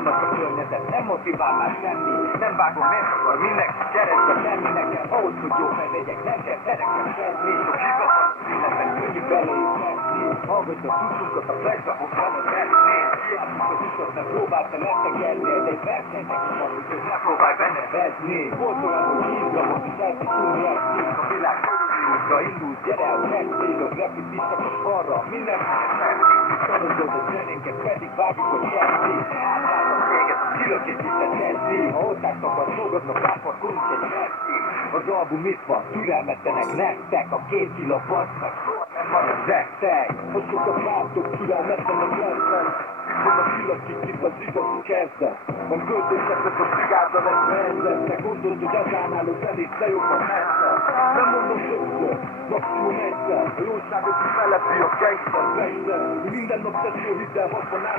unalmas a környezet, nem motivál már semmi. Nem vágom, nem akar mindenki keresve tenni nekem. Ahhoz, hogy jó legyek, nem kell tereket tenni. Sok hibabban születben könnyű beléjük veszni. Hallgass a cuccunkat, a flexbe fog veled veszni. Hiába az utat, nem próbálta letegelni. Ez egy versenynek is van, hogy ne próbálj benne vezni. Volt olyan, hogy hívgamot is el tudni esni. A világ körülülőkra indult, gyere el, tessék, az repít visszakos arra. Minden tanulod a zenénket, pedig vágjuk, hogy jelzi. Átlátom téged, kilökét hiszed teszi. Ha hozzátok akarsz fogadnak, átpakolunk egy merci. Az album itt van, türelmetlenek nektek. A 2 kilo basznak, nem marad rektek. Ha sokat vártok, türelmetlenek lesznek. Mikor a kilakik itt az igazi kezdet. Nem költések, ez a brigáda lesz rendben. Te gondold, hogy az állnáló zenét, de jobban messze. Nem mondom többször, maximum egyszer. A jóságot is felepi a gangster, minden nap tesző hitel, 60